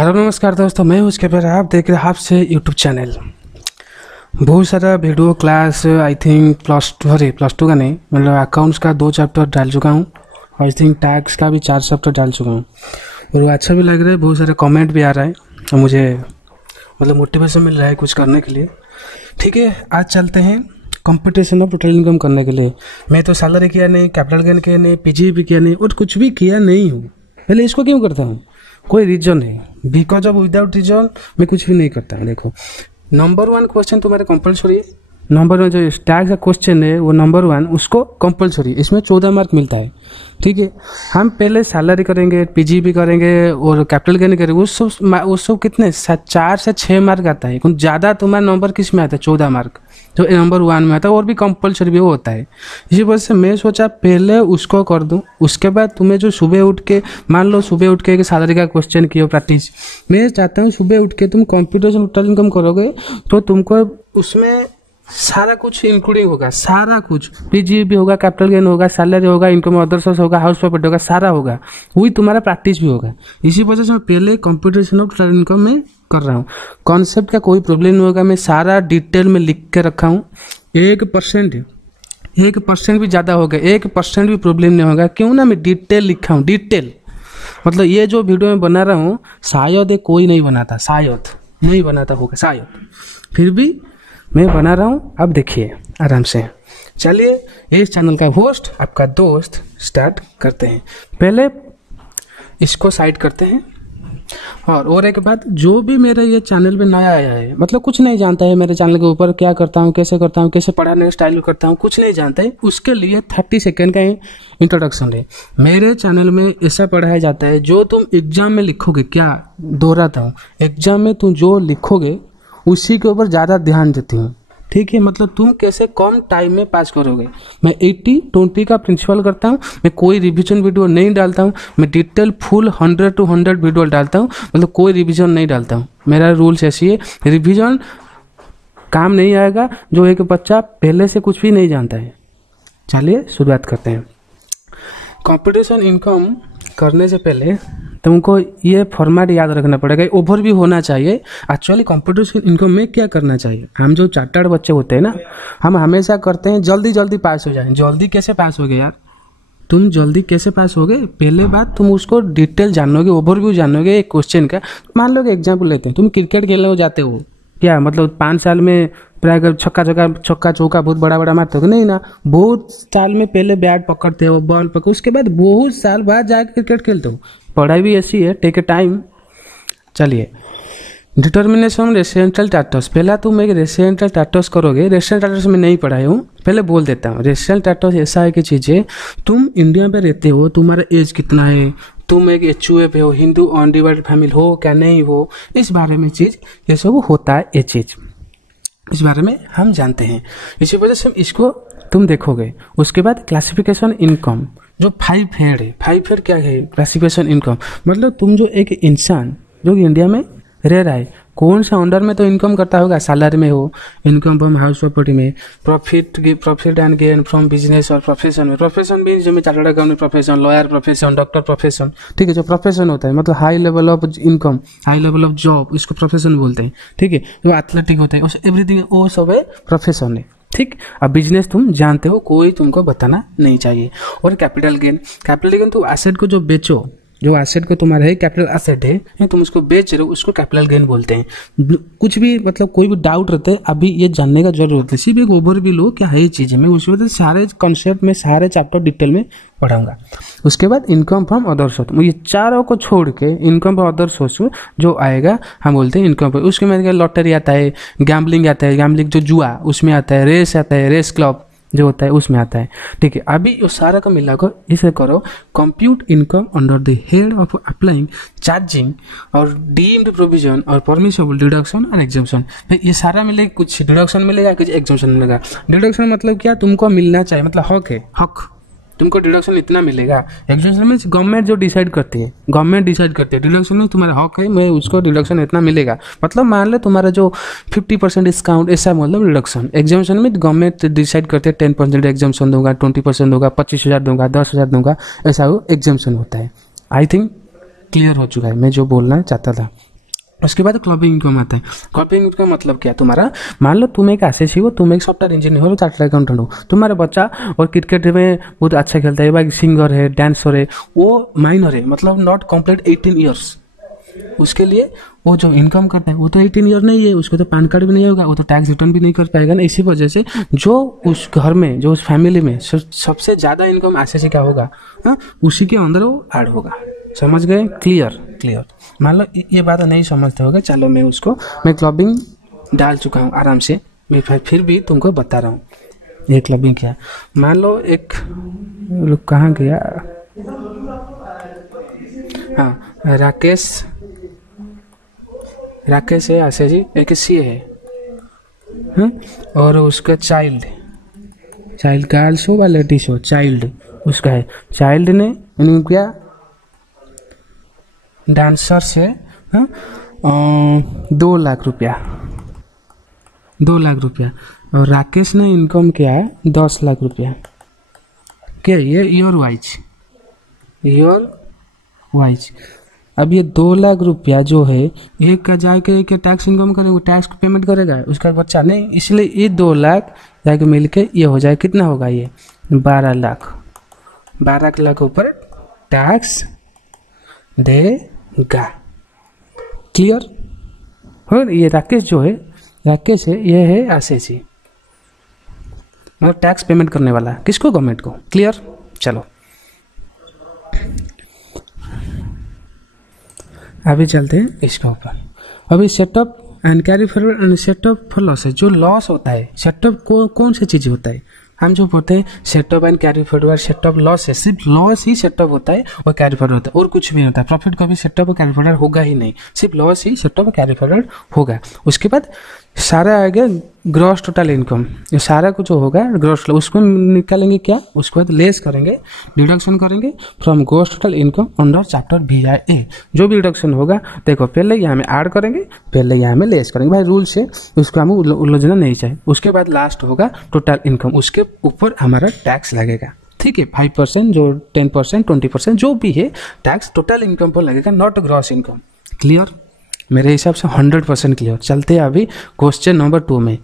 Hello नमस्कार दोस्तों, मैं हूं उसके पर आप देख रहे हैं आपसे यूट्यूब चैनल। बहुत सारा video class I think plus two का नहीं, मतलब अकाउंट्स का 2 चैप्टर डाल चुका हूं और आई थिंक टैक्स का भी 4 चैप्टर डाल चुका हूं और वो अच्छा भी लग रहा है। बहुत सारे कमेंट भी आ रहा है और मुझे मतलब मोटिवेशन मिल रहा है कुछ करने के लिए। ठीक है, आज चलते हैं कंपटीशन ऑफ टोटल इनकम करने के लिए। मैं तो सैलरी किया नहीं, कैपिटल गेन किया नहीं, पीजी भी किया नहीं और कुछ भी किया नहीं हूँ। पहले इसको क्यों करता हूँ? कोई रीजन है, बिकॉज ऑफ विदाउट रीजन मैं कुछ भी नहीं करता हूँ। देखो, नंबर 1 क्वेश्चन तुम्हारे कंपलसरी है। नंबर 1 जो टैक्स का क्वेश्चन है वो नंबर 1 उसको कंपलसरी, इसमें 14 मार्क मिलता है। ठीक है, हम पहले सैलरी करेंगे, पीजी भी करेंगे और कैपिटल गेन करेंगे। उस सब कितने 4 से 6 मार्क आता है। कुछ ज़्यादा तुम्हारा नंबर किस में आता है? 14 मार्क जो नंबर 1 में आता है और भी कंपलसरी भी वो होता है। इसी वजह से मैं सोचा पहले उसको कर दूं, उसके बाद तुम्हें जो सुबह उठ के, मान लो सुबह उठ के सैलरी का क्वेश्चन किया प्रैक्टिस, मैं चाहता हूँ सुबह उठ के तुम कंप्यूटेशन टोटल इनकम करोगे तो तुमको उसमें सारा कुछ इंक्लूडिंग होगा, सारा कुछ पीजी भी होगा, कैपिटल गेन होगा, सैलरी होगा, इनकम अदर सोर्स होगा, हाउस प्रॉपर्टी होगा, सारा होगा, वही तुम्हारा प्रैक्टिस भी होगा। इसी वजह से मैं पहले कंप्यूटेशन ऑफ टोटल इनकम में कर रहा हूँ। कॉन्सेप्ट का कोई प्रॉब्लम नहीं होगा, मैं सारा डिटेल में लिख के रखा हूँ। 1% भी ज़्यादा होगा, 1% भी प्रॉब्लम नहीं होगा। क्यों ना, मैं डिटेल लिखा हूँ। डिटेल मतलब ये जो वीडियो मैं बना रहा हूँ शायद कोई नहीं बनाता, शायद नहीं बनाता होगा, शायद, फिर भी मैं बना रहा हूँ। अब देखिए आराम से। चलिए, इस चैनल का होस्ट आपका दोस्त स्टार्ट करते हैं। पहले इसको साइड करते हैं और एक बात, जो भी मेरे ये चैनल पे नया आया है, मतलब कुछ नहीं जानता है मेरे चैनल के ऊपर क्या करता हूँ, कैसे करता हूँ, कैसे पढ़ाने का स्टाइल करता हूँ, कुछ नहीं जानता है, उसके लिए 30 सेकेंड का इंट्रोडक्शन है। मेरे चैनल में ऐसा पढ़ाया जाता है जो तुम एग्जाम में लिखोगे, क्या दोहराता हूँ, एग्जाम में तुम जो लिखोगे उसी के ऊपर ज़्यादा ध्यान देती हूँ। ठीक है, मतलब तुम कैसे कम टाइम में पास करोगे। मैं 80-20 का प्रिंसिपल करता हूँ। मैं कोई रिवीजन वीडियो नहीं डालता हूँ, मैं डिटेल फुल 100 to 100 वीडियो डालता हूँ, मतलब कोई रिवीजन नहीं डालता हूँ। मेरा रूल्स ऐसी है, रिवीजन काम नहीं आएगा जो एक बच्चा पहले से कुछ भी नहीं जानता है। चलिए शुरुआत करते हैं। कंपटीशन इनकम करने से पहले तुमको ये फॉर्मेट याद रखना पड़ेगा, ओवरव्यू होना चाहिए। एक्चुअली कंपटीशन इनकम में क्या करना चाहिए, हम जो चार्टर्ड बच्चे होते हैं ना, हम हमेशा करते हैं जल्दी पास हो जाए। जल्दी कैसे पास हो गए यार? तुम जल्दी कैसे पास हो गए? पहले बात, तुम उसको डिटेल जानोगे, ओवरव्यू जानोगे एक क्वेश्चन का। मान लो कि एग्जाम्पल लेते हैं, तुम क्रिकेट खेलने को जाते हो, क्या मतलब 5 साल में प्राय छक्का चौका बहुत बड़ा मारते हो? नहीं ना, बहुत साल में पहले बैट पकड़ते हो, बॉल पकड़, उसके बाद बहुत साल बाद जाकर क्रिकेट खेलते हो। पढ़ाई भी ऐसी है, टेक ए टाइम। चलिए, डिटर्मिनेशन रेसिडेंशियल स्टेटस। पहला तुम एक रेसिडेंशियल स्टेटस करोगे। रेसिडेंशियल स्टेटस में नहीं पढ़ाई हूँ, पहले बोल देता हूँ। रेसिडेंशियल स्टेटस ऐसा है कि चीज़ें, तुम इंडिया में रहते हो, तुम्हारा एज कितना है, तुम एक HUA पे हो, हिंदू अनडिवाइडेड फैमिली हो क्या नहीं हो, इस बारे में चीज़ ये सब होता है। ये चीज़ इस बारे में हम जानते हैं, इसी वजह से हम इसको तुम देखोगे। उसके बाद क्लासिफिकेशन इनकम, जो 5 हेड है। 5 हेड क्या है? क्लासिफिकेशन इनकम मतलब तुम जो एक इंसान जो इंडिया में रह रहा है, कौन सा अंडर में तो इनकम करता होगा, सैलरी में हो, इनकम फ्रॉम हाउस प्रॉपर्टी में, profit and gain from business और प्रोफेशन में। प्रोफेशन भी जो chartered accountant profession, lawyer profession, doctor profession. ठीक है, जो प्रोफेशन होता है मतलब high level of income, high level of job, इसको प्रोफेशन बोलते हैं। ठीक है, जो एथलेटिक होता है, एवरीथिंग वो सब है प्रोफेशन है। ठीक, अब बिजनेस तुम जानते हो, कोई तुमको बताना नहीं चाहिए। और कैपिटल गेन तुम एसेट को जो बेचो, जो एसेट को तुम्हारा है, कैपिटल एसेट है, तुम उसको बेच रहे हो, उसको कैपिटल गेन बोलते हैं। कुछ भी मतलब कोई भी डाउट रहते हैं, अभी ये जानने का जरूरत है, सिर्फ एक ओवरव्यू लो क्या है ये चीज़। मैं उसी वजह से सारे कॉन्सेप्ट में, सारे चैप्टर डिटेल में पढ़ाऊंगा। उसके बाद इनकम फ्रॉम अदर सोर्स, ये चारों को छोड़ के इनकम फ्रॉम अदर सोर्स जो आएगा हम बोलते हैं इनकम। उसके में लॉटरी आता है, गैम्बलिंग आता है, गैम्बलिंग जो जुआ उसमें आता है, रेस आता है, रेस क्लब जो होता है उसमें आता है। ठीक है, अभी ये सारा का मिलाकर इसे करो, compute income under the head of applying charging और डीम्ड प्रोविजन और परमिसेबल डिडक्शन और एग्जम्पशन। ये सारा मिलेगा, कुछ डिडक्शन मिलेगा, कुछ एग्जम्पशन मिलेगा। डिडक्शन मतलब क्या, तुमको मिलना चाहिए, मतलब हक है, हक तुमको डिडक्शन इतना मिलेगा। एग्जम्पशन में गवर्नमेंट जो डिसाइड करती है, गवर्नमेंट डिसाइड करती है। डिडक्शन में तुम्हारा हक है, मैं उसको डिडक्शन इतना मिलेगा, मतलब मान लो तुम्हारा जो 50% डिस्काउंट, ऐसा मतलब डिडक्शन। एग्जाम्पशन में गवर्नमेंट डिसाइड करते हैं 10% एग्जाम्पशन दूंगा, 20% दूंगा, 25,000 दूंगा, 10,000 दूंगा, ऐसा वो एग्जाम्पशन होता है। आई थिंक क्लियर हो चुका है मैं जो बोलना चाहता था। उसके बाद क्लबिंग इनकम आता है। क्लबिंग इनकम मतलब क्या, तुम्हारा मान लो तुम एक आरसीसी हो, तुम एक सॉफ्टवेयर इंजीनियर हो, चार्टर्ड अकाउंटेंट हो, तुम्हारा बच्चा और क्रिकेट में बहुत अच्छा खेलता है, भाई सिंगर है, डांसर है, वो माइनर है, मतलब नॉट कंप्लीट 18 ईयर्स, उसके लिए वो जो इनकम करता है वो तो 18 ईयर नहीं है, उसको तो पैन कार्ड भी नहीं होगा, वो तो टैक्स रिटर्न भी नहीं कर पाएगा ना। इसी वजह से जो उस घर में, जो उस फैमिली में सबसे ज़्यादा इनकम आरसीसी का होगा, उसी के अंदर वो ऐड होगा। समझ गए? क्लियर। मान लो ये बात नहीं समझते होगा, चलो मैं क्लबिंग डाल चुका हूँ आराम से, मैं फिर भी तुमको बता रहा हूँ ये क्लबिंग क्या। मान लो एक लोग कहाँ गया, हाँ राकेश है, आशा जी एक सी है, और उसका चाइल्ड गर्ल्स हो या लेडीज हो, चाइल्ड उसका है, चाइल्ड ने क्या डांसर से 2 लाख रुपया, और राकेश ने इनकम किया है 10 लाख रुपया। क्या ये योर वाइज। अब ये 2 लाख रुपया जो है, एक का जाके के टैक्स इनकम करेगा, टैक्स पेमेंट करेगा, उसका बच्चा नहीं, इसलिए ये 2 लाख जाके मिलके ये हो जाए, कितना होगा ये 12 लाख। 12 लाख ऊपर टैक्स देगा। क्लियर? और ये राकेश है, ये है आशीष, मतलब टैक्स पेमेंट करने वाला, किसको? गवर्नमेंट को। क्लियर? चलो अभी चलते हैं इसके ऊपर। अभी setup and carry forward and setup for loss है। जो लॉस होता है, सेटअप को कौन सी चीज़ होता है, हम जो बोलते हैं setup and carry forward, setup loss है, सिर्फ लॉस ही सेटअप होता है और कैरी फॉरवर्ड होता है, और कुछ भी नहीं होता है। प्रॉफिट का भी सेटअप और कैरी फॉरवर्ड होगा ही नहीं, सिर्फ लॉस ही सेटअप और कैरी फॉरवर्ड होगा। उसके बाद सारा आएगा ग्रॉस टोटल इनकम, ये सारा कुछ जो होगा ग्रॉस टोटल, उसको निकालेंगे क्या, उसके बाद लेस करेंगे, डिडक्शन करेंगे from gross total income under chapter BIA। जो भी डिडक्शन होगा, देखो पहले यहाँ में ऐड करेंगे, पहले यहाँ में लेस करेंगे, भाई रूल से उसको हमें उलझना नहीं चाहिए। उसके बाद लास्ट होगा टोटल इनकम, उसके ऊपर हमारा टैक्स लगेगा। ठीक है, 5% जो 10% 20% जो भी है टैक्स टोटल इनकम पर लगेगा, नॉट ग्रॉस इनकम। क्लियर? मेरे हिसाब से 100% क्लियर। चलते हैं अभी क्वेश्चन नंबर 2 में।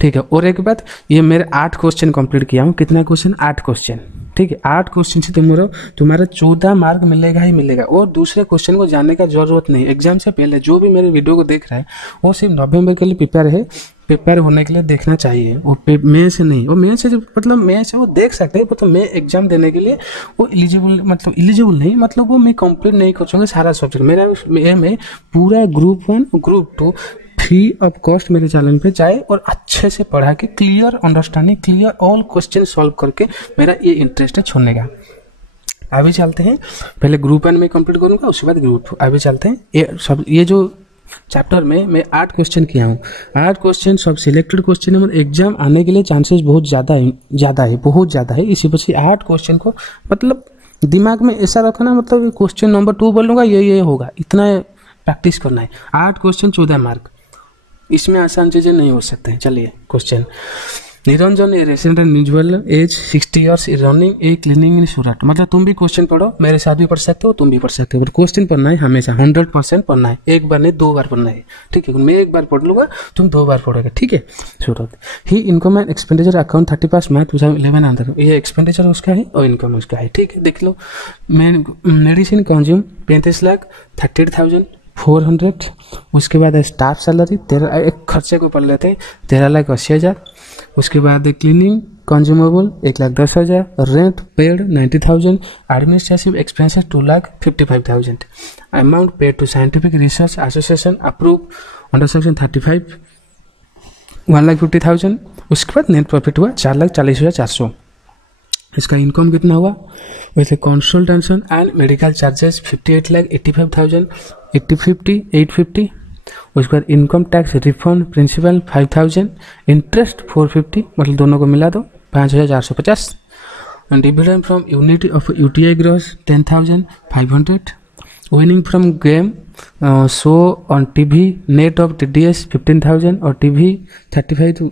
ठीक है, और एक बात, ये मेरे 8 क्वेश्चन कंप्लीट किया हूँ। कितना क्वेश्चन? 8 क्वेश्चन। ठीक है, 8 क्वेश्चन से तुम्हारा 14 मार्क मिलेगा ही मिलेगा, और दूसरे क्वेश्चन को जानने का जरूरत नहीं। एग्जाम से पहले जो भी मेरे वीडियो को देख रहा है वो सिर्फ नवंबर के लिए प्रिपेयर होने के लिए देखना चाहिए, वो मे से नहीं। वो मे से मतलब मे से वो देख सकते हैं, मतलब मैं एग्जाम देने के लिए वो एलिजिबल नहीं, मतलब वो मैं कंप्लीट नहीं कर सकूँगा सारा सब्जेक्ट। मेरा एम है पूरा group 1 group 2 free of cost मेरे चैनल पे जाए और अच्छे से पढ़ा के clear understanding, clear all question solve करके, मेरा ये इंटरेस्ट है छोड़ने का। अभी चलते हैं, पहले ग्रुप 1 में कंप्लीट करूँगा, उसके बाद ग्रुप 2। अभी चलते हैं, ये जो चैप्टर में मैं 8 क्वेश्चन किया हूँ। 8 क्वेश्चन सब सिलेक्टेड क्वेश्चन है, एग्जाम आने के लिए चांसेस बहुत ज़्यादा है। इसी वजह से 8 क्वेश्चन को मतलब दिमाग में ऐसा रखना, मतलब क्वेश्चन नंबर 2 बोलूँगा ये होगा, इतना प्रैक्टिस करना है। 8 क्वेश्चन 14 मार्क, इसमें आसान चीज़ें नहीं हो सकते हैं। चलिए question, Niranjan a resident individual age 60 years running a clinic in Surat. मतलब तुम भी क्वेश्चन पढ़ो, मेरे साथ भी पढ़ सकते हो, तुम भी पढ़ सकते हो, बट क्वेश्चन पढ़ना है हमेशा 100% पढ़ना है, एक बार नहीं 2 बार पढ़ना है। ठीक है, मैं एक बार पढ़ लूँगा, तुम 2 बार पढ़ोगे। ठीक है, सूरत ही income and expenditure account 31 March 2011 answer. ये एक्सपेंडिचर उसका है और इनकम उसका है। ठीक है, देख लो। Medicine consume 35,38,400। उसके बाद स्टाफ सैलरी 13, एक खर्चे को पढ़ लेते हैं 13,80,000। उसके बाद cleaning consumable 1,10,000, rent paid 90,000, administrative expenses 2,55,000, amount paid to scientific research association approve under section 35 1,50,000। उसके बाद नेट प्रॉफिट हुआ 4,40,400। इसका इनकम कितना हुआ? वैसे कंसल्टेंशन एंड मेडिकल चार्जेस 58,85,000, 850। उसके बाद income tax refund principal 5,000, interest 450, मतलब दोनों को मिला दो 5,450। Dividend from unit of UTI gross 10,500। Winning from game show on TV net of TDS 15,000 और TV 35।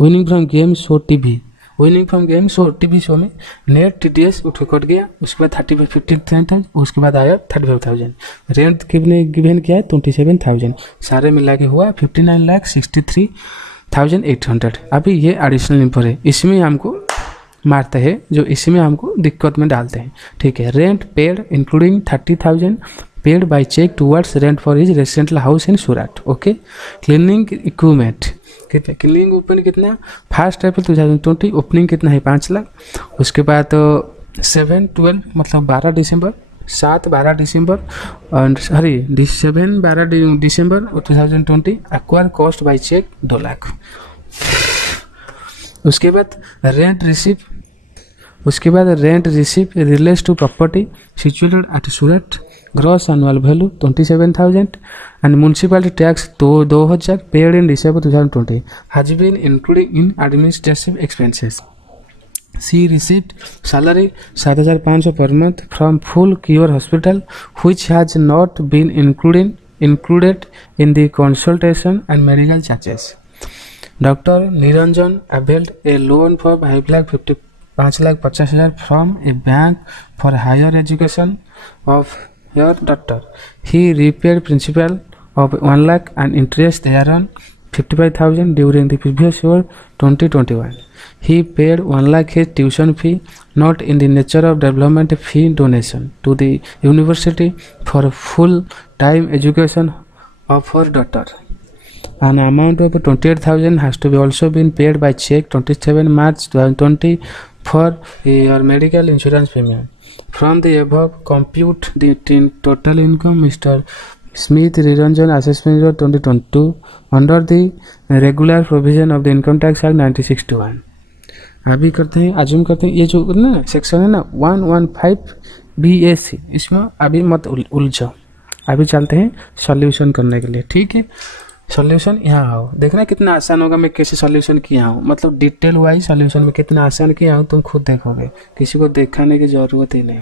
Winning from game show TV winning from game show TV show में net TDS उठ कट गया, उसके बाद 50,000, उसके बाद आया 35,000। रेंट गिवन किया है 27,000, सारे मिला के हुआ 59,63,800। अभी ये एडिशनल इन्फो है, इसमें हमको मारते हैं, जो इसमें हमको दिक्कत में डालते हैं। ठीक है, rent paid including 30,000 paid by cheque towards rent for his residential house in Surat. Okay, cleaning equipment कितना, क्लीनिंग इक्विपमेंट कितना, 1 अप्रैल 2020 ओपनिंग कितना है 5 लाख। उसके बाद 7-12 मतलब 12 दिसंबर 7-12 दिसंबर 2020 acquire cost by cheque 2 lakh. उसके बाद rent receive relates to property situated at Surat, gross annual value 27,000 and municipality tax 2,000 paid in December 2020 has been including in administrative expenses. C received salary 7,500 per month from Full Cure Hospital which has not been included in the consultation and medical charges. Dr. Niranjan availed a loan for 5,50,000 from a bank for higher education of your daughter. He repaid principal of 1 lakh and interest thereon 55,000 during the previous year 2021. He paid 1 lakh his tuition fee, not in the nature of development fee donation to the university for full time education of her daughter. An amount of 28,000 has to be also been paid by check 27 March 2020 for your medical insurance premium. From the above, compute the total income Mr. Smith Niranjan assessment year 2022 under the regular provision of the Income Tax Act 1961. अभी करते हैं, assume करते हैं ये जो ना section है ना 115 BAC, इसमें अभी मत उलझो, अभी चलते हैं सॉल्यूशन करने के लिए। ठीक है, सॉल्यूशन यहाँ आओ, देखना कितना आसान होगा। मैं कैसे सॉल्यूशन किया हूँ, मतलब डिटेल वाइज सॉल्यूशन में कितना आसान किया हूँ तुम खुद देखोगे, किसी को दिखाने की जरूरत ही नहीं।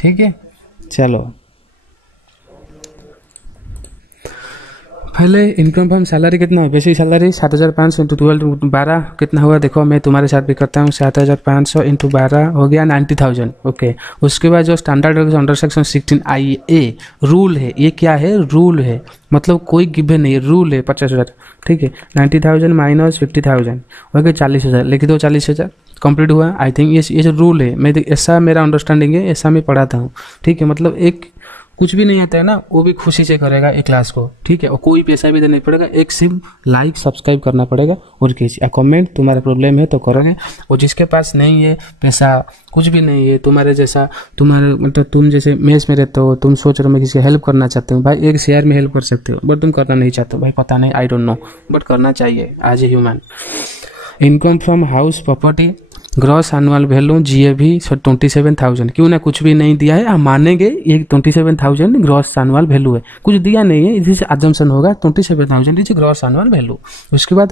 ठीक है, चलो पहले इनकम फ्रॉम सैलरी कितना है, बेसिक सैलरी 7,500 इंटू 12 कितना हुआ देखो, मैं तुम्हारे साथ भी करता हूँ। 7,500 इंटू 12 हो गया 90,000। ओके, उसके बाद जो standard under section 16 IA rule है, ये क्या है, रूल है, मतलब कोई गिवन नहीं, रूल है 50,000। ठीक है, 90,000 माइनस 50,000 हो गया 40,000, लिख दो 40,000 कंप्लीट हुआ। आई थिंक ये जो रूल है, मैं ऐसा मेरा अंडरस्टैंडिंग है, ऐसा मैं पढ़ाता हूँ। ठीक है, मतलब एक कुछ भी नहीं आता है ना, वो भी खुशी से करेगा एक क्लास को। ठीक है, और कोई पैसा भी देना पड़ेगा, एक सिर्फ लाइक सब्सक्राइब करना पड़ेगा और किसी कमेंट तुम्हारा प्रॉब्लम है तो करोगे। और जिसके पास नहीं है पैसा, कुछ भी नहीं है तुम्हारे जैसा, तुम्हारे मतलब तुम जैसे मेस में रहते हो, तुम सोच रहे हो मैं किसी हेल्प करना चाहते हो, भाई एक शेयर में हेल्प कर सकते हो, बट तुम करना नहीं चाहते हो, भाई पता नहीं, आई डोंट नो, बट करना चाहिए as a human. Income from house property gross annual value GAV 27,000, क्यों ना कुछ भी नहीं दिया है, हम मानेंगे ये 27,000 ग्रॉस एनुअल वैल्यू है, कुछ दिया नहीं है, इसी से अजम्पशन होगा 27,000 इज ग्रॉस एनुअल वैल्यू। उसके बाद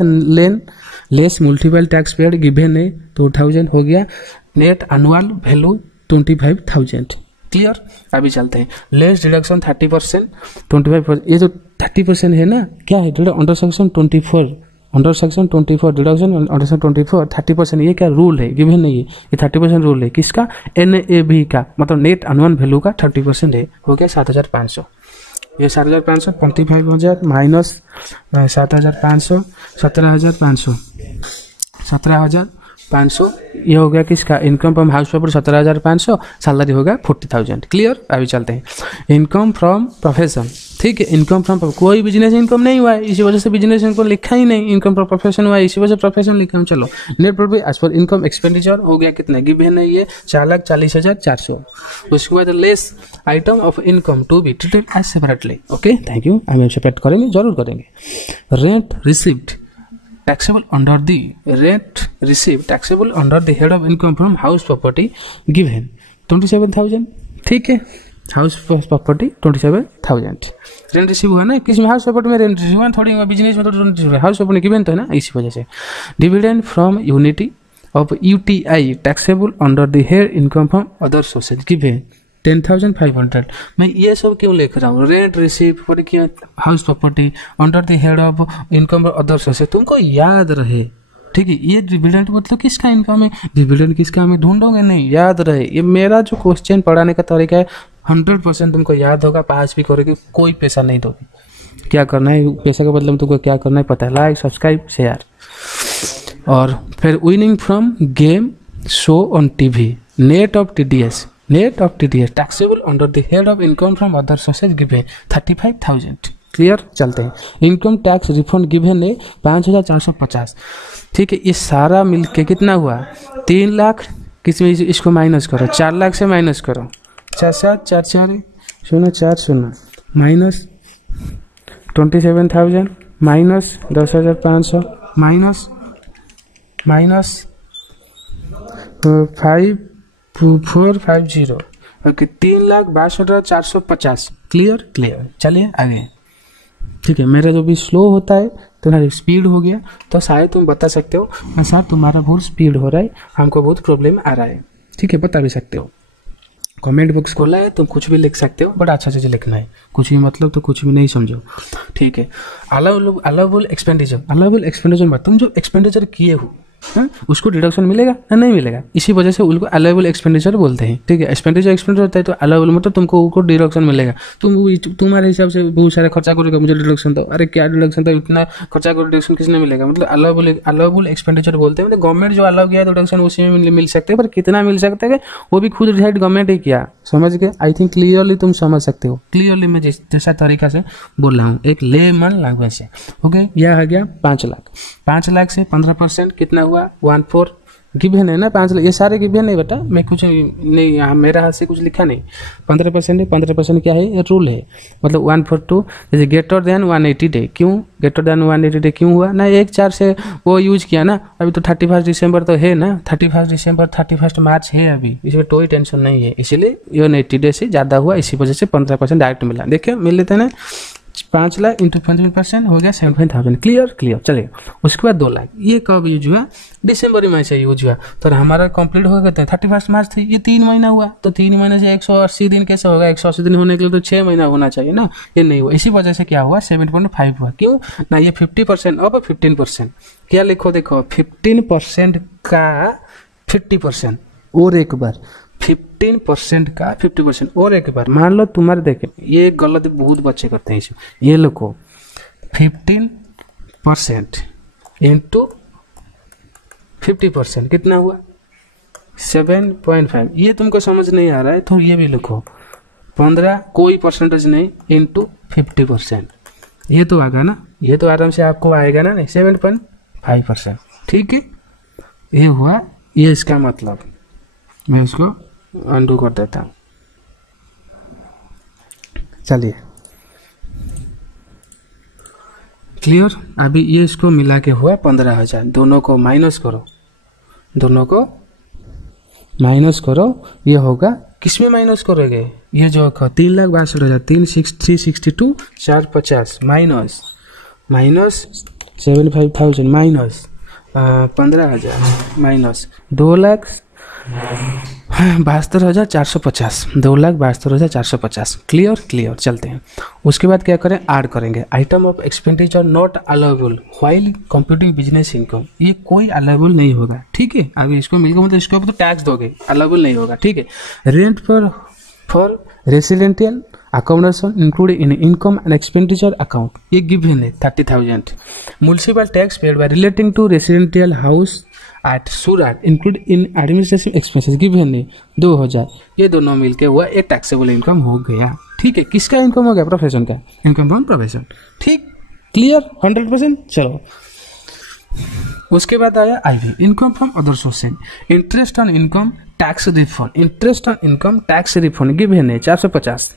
less multiple tax paid given है 2,000 हो गया, नेट एनुअल वैल्यू 25,000। क्लियर, अभी चलते हैं लेस डिडक्शन 30%, 25%। ये जो 30% है ना, क्या है, under section 24 deduction under section 24 30%, ये क्या रूल है, गिवन नहीं है, ये 30% रूल है किसका, NAV का, मतलब नेट एनुअल वैल्यू का 30% है, हो गया 7,500। ये 7,500 25,000 माइनस 7,500 17,500 ये हो गया किसका, income from house property 17,500, salary हो गया 40,000। क्लियर, अभी चलते हैं इनकम फ्रॉम प्रोफेशन। ठीक है, इनकम फ्रॉम कोई बिजनेस इनकम नहीं हुआ है, इसी वजह से बिजनेस इनकम लिखा ही नहीं, इनकम फ्रॉम प्रोफेशन हुआ है, इसी वजह से प्रोफेशन लिखा हूँ। चलो net profit as per income expenditure हो गया कितना, गिवन है ये 4,40,400। उसके बाद less item of income to be treated as separately. Okay, thank you, हम सेपरेट करेंगे, जरूर करेंगे। Rent received taxable under the rent received taxable under the head of income from house property given 27,000। ठीक है, हाउस प्रॉपर्टी 27,000 रेंट रिसीव हुआ ना, किस में हाउस प्रॉपर्टी में रेंट रिसीव हुआ, थोड़ी बिजनेस में तो रेंट रिसीव हुआ, हाउस प्रॉपर्टी गिवन तो है ना, इसी वजह से। Dividend from unity of UTI taxable under the head income from other sources given 10,500। मैं ये सब क्यों लिख रहा हूँ, रेंट रिसीव पर क्या, house property under the head of income other sources, तुमको याद रहे। ठीक है। ये डिविडेंड मतलब किसका इनकम है, डिविडेंड किसका हमें ढूंढोगे नहीं, याद रहे। ये मेरा जो क्वेश्चन पढ़ाने का तरीका है 100% तुमको याद होगा, पास भी करोगे, कोई पैसा नहीं दोगे। क्या करना है, पैसा का मतलब तुमको क्या करना है पता है, लाइक सब्सक्राइब शेयर। और फिर winning from game show on TV, net of TDS, net of TDS taxable under the head of income from other sources given 35,000। Clear, चलते हैं। इनकम टैक्स रिफंड गिवन है 5,450। ठीक है, ये सारा मिलके कितना हुआ 3 लाख। किसमें इसको माइनस करो, 4 लाख से माइनस करो, 4,7,4,0 minus 27,000 minus 10,500 minus 5450। Okay, 3,62,450। Clear, चलिए आगे। ठीक है, मेरा जो भी स्लो होता है तुम्हारा स्पीड हो गया तो शायद तुम बता सकते हो सर तुम्हारा बहुत स्पीड हो रहा है, हमको बहुत प्रॉब्लम आ रहा है। ठीक है, बता भी सकते हो। कमेंट बॉक्स खोला है, तुम कुछ भी लिख सकते हो, बड़ा अच्छा चीज़ लिखना है, कुछ भी मतलब तो कुछ भी नहीं समझो। ठीक है, अलाउबल एक्सपेंडिचर में तुम जो एक्सपेंडिचर किए हो उसको डिडक्शन मिलेगा या नहीं मिलेगा, इसी वजह से उनको अलाउबल एक्सपेंडिचर बोलते हैं। ठीक है, एक्सपेंडिचर होता है तो अलाउबल मतलब तुमको डिडक्शन मिलेगा। तुम्हारे हिसाब से बहुत सारे खर्चा करोगे, मुझे डिडक्शन दो, अरे क्या डिडक्शन था, इतना खर्चा करो, डिडक्शन किसने मिलेगा, मतलब अलाउबल एक्सपेंडिचर बोलते हैं। मतलब गवर्नमेंट जो अलाउ किया है डिडक्शन उसी में मिल सकते हैं, पर कितना मिल सकता है वो भी खुद डिसाइड गवर्नमेंट ही किया। समझ गए, आई थिंक क्लियरली तुम समझ सकते हो। क्लियरली मैं जैसा तरीका से बोल रहा हूँ एक लेमन लैंग्वेज से। ओके, यह आ गया 5 लाख। 5 लाख से 15% कितना हुआ 14 गिवन है ना, 5 लाख। ये सारे गिवन है बेटा, मैं कुछ नहीं यहाँ मेरा हाथ से कुछ लिखा नहीं। 15% है, 15% क्या है, ये रूल है। मतलब 142 जैसे ग्रेटर देन 180 डे। क्यों ग्रेटर देन 180 डे क्यों हुआ ना, 1/4 से वो यूज किया ना। अभी तो 31 दिसंबर तो है ना, 31 दिसंबर 31 मार्च है अभी, इसमें कोई टेंशन नहीं है, इसीलिए ये 180 डे से ज़्यादा हुआ, इसी वजह से 15% डायरेक्ट मिला। देखिए मिल लेते हैं ना, 5 लाख इंटू 15% हो गया 75,000। क्लियर। चलिए, उसके बाद 2 लाख, ये कब यूज हुआ, दिसंबर में से यूज हुआ। तो हमारा कंप्लीट हो गया 31 मार्च थी, ये 3 महीना हुआ, तो 3 महीने से 180 दिन कैसे होगा, 180 दिन होने के लिए तो 6 महीना होना चाहिए ना, ये नहीं हुआ। इसी वजह से क्या हुआ 7.5 हुआ। क्यों ना, ये 50% अब 15%। क्या लिखो, देखो 15% का 50% और एक बार 15% का 50% और एक बार। मान लो तुम्हारे देखे, ये गलत बहुत बच्चे करते हैं इसमें। ये लिखो 15% इंटू 50% कितना हुआ 7.5। ये तुमको समझ नहीं आ रहा है तो ये भी लिखो 15 कोई परसेंटेज नहीं इंटू 50%। ये तो आएगा ना, ये तो आराम से आपको आएगा ना, नहीं 7.5%। ठीक है, ये हुआ, ये इसका मतलब। मैं उसको अंडू कर देता हूँ। चलिए, क्लियर। अभी ये इसको मिला के हुआ 15,000। दोनों को माइनस करो, ये होगा किसमें माइनस करोगे, ये जो 3,62,000 3,362 450 माइनस 75,000 माइनस 15,000 माइनस 2,72,450 2,72,450। क्लियर। चलते हैं, उसके बाद क्या करें, ऐड करेंगे item of expenditure not allowable while computing business income. ये कोई अलाउबल नहीं होगा। ठीक है, अभी इसको मिलकर मतलब इसके ऊपर तो टैक्स दोगे, अलाउबल नहीं होगा। ठीक है, rent for residential accommodation included in income and expenditure account, ये given है 30,000। municipal tax paid by relating to residential house at Surat included in administrative expenses given है 2,000। ये दोनों मिलके हुआ एक टैक्सेबल इनकम हो गया। ठीक है, किसका इनकम हो गया, प्रोफेशन का इनकम फ्रॉम प्रोफेशन। ठीक, क्लियर 100%। चलो, उसके बाद आया IV, income from other sources, interest on income tax refund given है 450।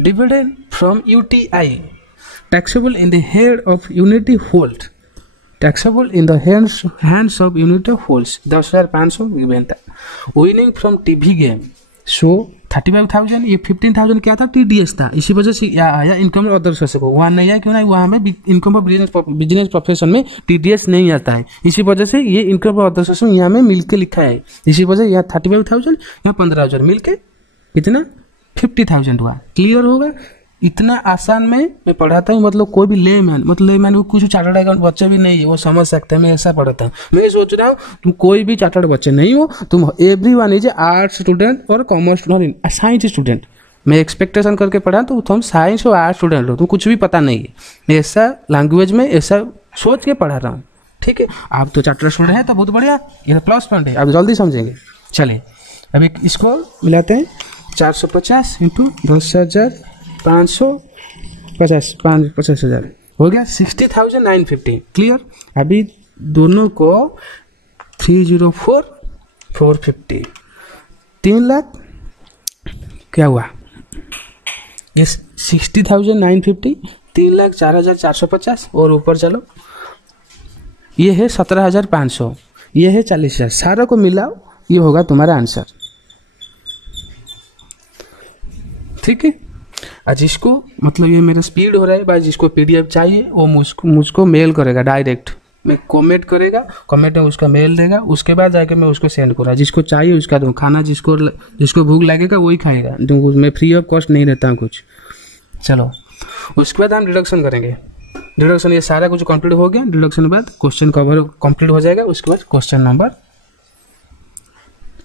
Dividend from UTI taxable in the head of unit holder, taxable in the hands of unit holders 10,500 given था। Winning from TV game show 35,000। ये 15,000 क्या था, TDS था, इसी वजह से आया इनकम अदर सोर्स को। वहाँ नहीं आया, क्यों नहीं, वहाँ में इनकम ऑफ बिजनेस प्रोफेशन में टीडीएस नहीं आता है, इसी वजह से ये इनकम ऑफ अदर सोर्स में यहाँ में मिलके लिखा है। इसी वजह से यहाँ 35,000 यहाँ 15,000 मिलके कितना 50,000 हुआ। क्लियर होगा, इतना आसान में मैं पढ़ाता हूँ, मतलब कोई भी लेमैन, मतलब लेमैन वो कुछ चार्टर्ड अकाउंट बच्चे भी नहीं है वो समझ सकते हैं, मैं ऐसा पढ़ाता हूँ। मैं सोच रहा हूँ तुम कोई भी चार्टर्ड बच्चे नहीं हो, तुम एवरीवन इज आर्ट्स स्टूडेंट और कॉमर्स स्टूडेंट, साइंस स्टूडेंट। मैं एक्सपेक्टेशन करके पढ़ा तो तुम साइंस और आर्ट्स स्टूडेंट हो, तुम कुछ भी पता नहीं है। मैं ऐसा लैंग्वेज में ऐसा सोच के पढ़ा रहा हूँ, ठीक है। आप तो चार्टर्ड स्टूडेंट है तो बहुत बढ़िया, ये तो प्लस पॉइंट है, आप जल्दी समझेंगे। चलिए अभी इसको मिलाते हैं, 450 इंटू 10,550 50,000 हो गया 60,950। क्लियर। अभी दोनों को 304,450, 3 लाख क्या हुआ, ये 60,950, 3,04,450 और ऊपर चलो ये है 17,500, ये है 40,000, सारा को मिलाओ ये होगा तुम्हारा आंसर, ठीक है। और जिसको मतलब ये मेरा स्पीड हो रहा है भाई, जिसको पीडीएफ चाहिए वो मुझको मेल करेगा डायरेक्ट, मैं कमेंट करेगा, कमेंट में उसका मेल देगा, उसके बाद जाके मैं उसको सेंड करूँगा। जिसको चाहिए उसका दूँ खाना, जिसको भूख लगेगा वही खाएगा, मैं फ्री ऑफ कॉस्ट नहीं रहता हूँ कुछ। चलो उसके बाद हम डिडक्शन करेंगे। डिडक्शन ये सारा कुछ कंप्लीट हो गया, डिडक्शन के बाद क्वेश्चन कवर कंप्लीट हो जाएगा। उसके बाद क्वेश्चन नंबर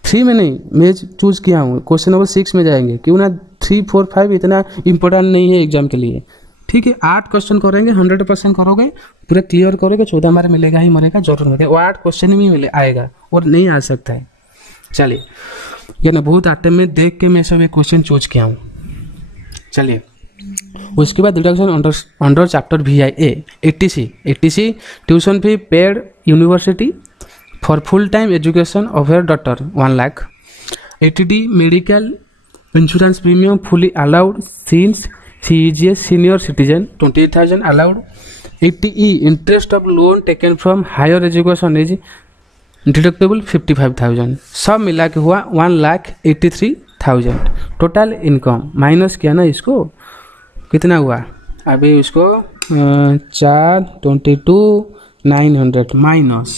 3 में नहीं मैं चूज किया हूँ, क्वेश्चन नंबर 6 में जाएंगे, क्यों ना 3, 4, 5 इतना इंपॉर्टेंट नहीं है एग्जाम के लिए, ठीक है। 8 क्वेश्चन करेंगे, 100% करोगे, पूरा क्लियर करोगे, 14 मार्क मिलेगा ही मिलेगा, जरूर मिलेगा। वो 8 क्वेश्चन में मिले आएगा और नहीं आ सकता है। चलिए ये ना बहुत आटे में देख के मैं सब एक क्वेश्चन चूज किया हूँ। चलिए उसके बाद deduction under chapter VIA 80C tuition fee paid university for full time education of your daughter 1 lakh. ATD medical insurance premium fully allowed since she is a senior citizen 28,000 allowed. ATE interest of loan taken from higher education is deductible 55,000। सब मिला के हुआ 1,83,000। Total income minus किया ना, इसको कितना हुआ अभी, उसको 422,900 minus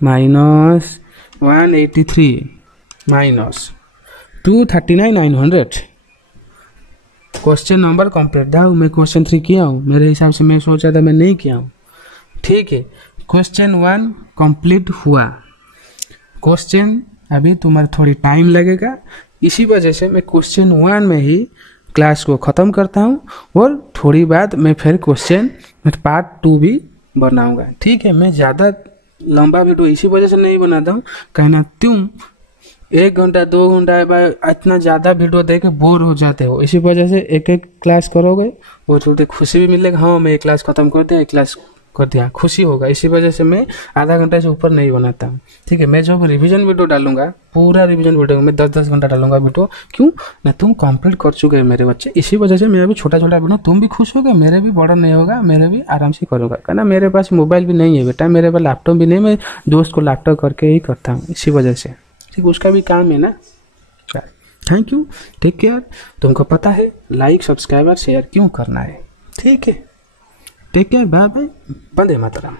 183 minus 239,900। Question number complete था, मैं क्वेश्चन 3 किया हूँ, मेरे हिसाब से मैं सोचा था मैं नहीं किया हूँ, ठीक है। क्वेश्चन 1 कंप्लीट हुआ, क्वेश्चन अभी तुम्हारा थोड़ी टाइम लगेगा, इसी वजह से मैं क्वेश्चन 1 में ही क्लास को ख़त्म करता हूँ और थोड़ी बाद मैं फिर क्वेश्चन पार्ट 2 भी बनाऊँगा, ठीक है। मैं ज़्यादा लंबा वीडियो इसी वजह से नहीं बनाता हूँ, कहना तुम 1 घंटा 2 घंटा इतना ज़्यादा वीडियो देख के बोर हो जाते हो, इसी वजह से एक क्लास करोगे और थोड़ी खुशी भी मिलेगा, हाँ मैं एक क्लास खत्म कर दिया, एक क्लास कर दिया, खुशी होगा। इसी वजह से मैं आधा घंटा से ऊपर नहीं बनाता हूँ, ठीक है। मैं जो रिवीजन वीडियो डालूंगा, पूरा रिवीजन वीडियो मैं 10-10 घंटा डालूंगा वीडियो, क्यों ना तुम कंप्लीट कर चुके हैं मेरे बच्चे, इसी वजह से मैं अभी छोटा वीडियो, तुम भी खुश होगा, मेरे भी बड़ा नहीं होगा, मेरे भी आराम से करोगा, कहना मेरे पास मोबाइल भी नहीं है बेटा, मेरे पास लैपटॉप भी नहीं, मैं दोस्त को लैपटॉप करके ही करता हूँ, इसी वजह से, ठीक। उसका भी काम है ना। Thank you, take care. तुमको पता है लाइक सब्सक्राइब और शेयर क्यों करना है, ठीक है। Take care, bye bye, Vande Mataram.